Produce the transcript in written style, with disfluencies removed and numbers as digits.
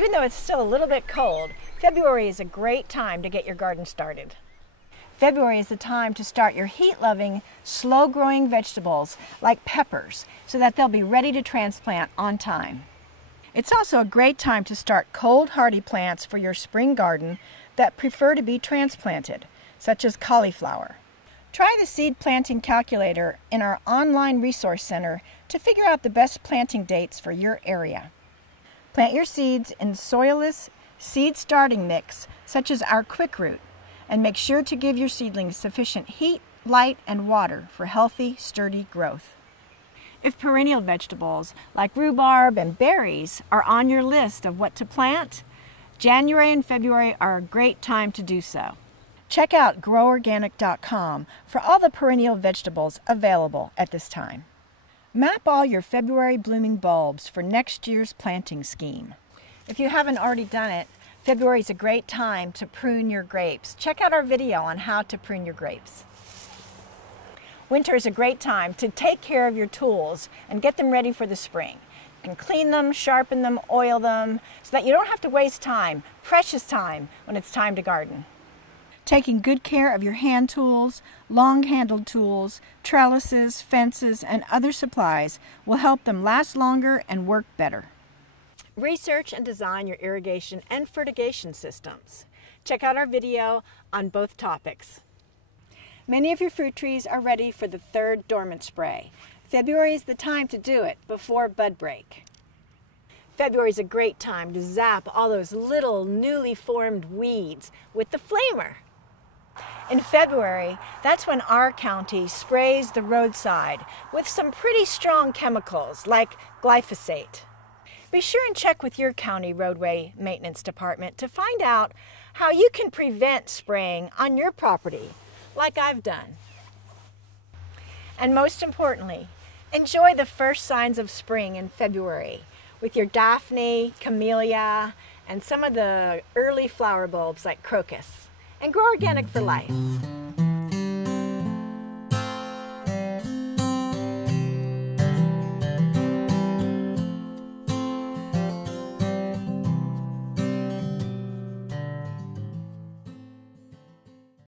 Even though it's still a little bit cold, February is a great time to get your garden started. February is the time to start your heat-loving, slow-growing vegetables like peppers so that they'll be ready to transplant on time. It's also a great time to start cold hardy plants for your spring garden that prefer to be transplanted, such as cauliflower. Try the seed planting calculator in our online resource center to figure out the best planting dates for your area. Plant your seeds in soilless seed starting mix such as our quick root, and make sure to give your seedlings sufficient heat, light, and water for healthy, sturdy growth. If perennial vegetables like rhubarb and berries are on your list of what to plant, January and February are a great time to do so. Check out groworganic.com for all the perennial vegetables available at this time. Map all your February blooming bulbs for next year's planting scheme. If you haven't already done it, February is a great time to prune your grapes. Check out our video on how to prune your grapes. Winter is a great time to take care of your tools and get them ready for the spring. You can clean them, sharpen them, oil them, so that you don't have to waste time, precious time, when it's time to garden. Taking good care of your hand tools, long-handled tools, trellises, fences, and other supplies will help them last longer and work better. Research and design your irrigation and fertigation systems. Check out our video on both topics. Many of your fruit trees are ready for the third dormant spray. February is the time to do it before bud break. February is a great time to zap all those little newly formed weeds with the flamer. In February, that's when our county sprays the roadside with some pretty strong chemicals like glyphosate. Be sure and check with your county roadway maintenance department to find out how you can prevent spraying on your property, like I've done. And most importantly, enjoy the first signs of spring in February with your daphne, camellia, and some of the early flower bulbs like crocus. And grow organic for life.